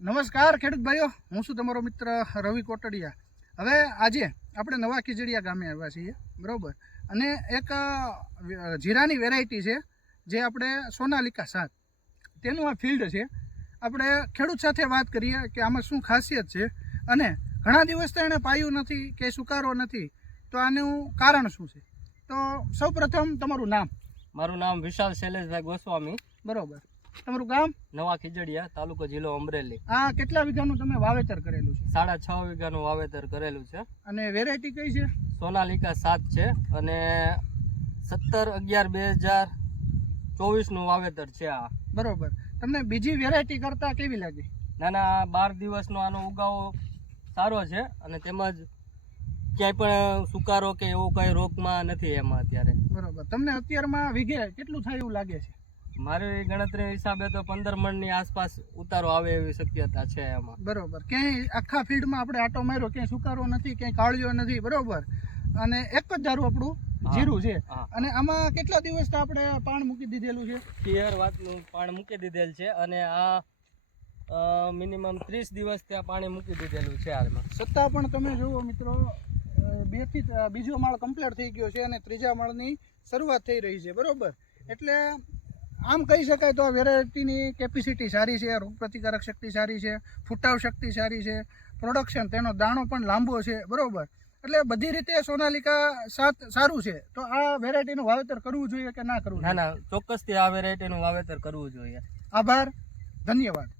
નમસ્કાર ખેડૂત ભાઈઓ. હું છું તમારો મિત્ર રવિ કોટડિયા. હવે આજે આપણે નવા ખીજડીયા ગામે આવ્યા છીએ બરાબર? અને એક જીરાની વેરાયટી છે જે આપણે સોનાલિકા સાત તેનું આ ફિલ્ડ છે. આપણે ખેડૂત સાથે વાત કરીએ કે આમાં શું ખાસિયત છે અને ઘણા દિવસથી એણે પાયું નથી કે સુકારો નથી તો આનું કારણ શું છે? તો સૌપ્રથમ તમારું નામ. મારું નામ વિશાલ શૈલેષભાઈ ગોસ્વામી. બરાબર. તમારું ગામ? નવા ખીજડીયા તાલુકો જિલ્લો અમરેલી. આ કેટલા વીઘાનું તમે વાવેતર કરેલું છે? સાડા છ વીઘાનું વાવેતર કરેલું છે. અને વેરાયટી કઈ છે? સોનાલિકા સાત છે અને સત્તર અગિયાર બે હજાર ચોવીસનું વાવેતર છે આ. બરોબર. તમને બીજી વેરાયટી કરતા કેવી લાગી? નાના બાર દિવસનો આનો ઉગાવો સારો છે અને તેમજ ક્યાંય પણ સુકારો કે એવો કઈ રોગમાં નથી એમાં અત્યારે. બરોબર. તમને અત્યારમાં વીઘે કેટલું થાય એવું લાગે છે? મારી ગણતરી હિસાબે તો પંદર મણની આસપાસ ઉતારો આવે એવી શક્યતા છે એમાં. બરોબર. ક્યાંય આખા ફિલ્ડમાં આપણે આટો માર્યો ક્યાંય સુકારો નથી ક્યાંય કાળિયો નથી બરોબર. અને એક જ ધારું આપણું જીરું છે. અને આમાં કેટલા દિવસ આપણે પાણ મૂકી દીધેલું છે? ક્લિયર વાતનું પાણ મૂકી દીધેલ છે અને આ મિનિમમ ત્રીસ દિવસ ત્યાં પાણી મૂકી દીધેલું છે હાલમાં. છતાં પણ તમે જુઓ મિત્રો બેથી બીજો માળ કમ્પ્લીટ થઈ ગયો છે અને ત્રીજા માળની શરૂઆત થઈ રહી છે બરોબર. એટલે આમ કહી શકાય તો આ વેરાયટીની કેપેસિટી સારી છે રોગ પ્રતિકારક શક્તિ સારી છે ફૂટાવ શક્તિ સારી છે પ્રોડક્શન તેનો દાણો પણ લાંબો છે બરાબર? એટલે બધી રીતે સોનાલિકા સાત સારું છે. તો આ વેરાયટીનું વાવેતર કરવું જોઈએ કે ના કરવું ના ના ચોક્કસથી આ વેરાયટીનું વાવેતર કરવું જોઈએ. આભાર. ધન્યવાદ.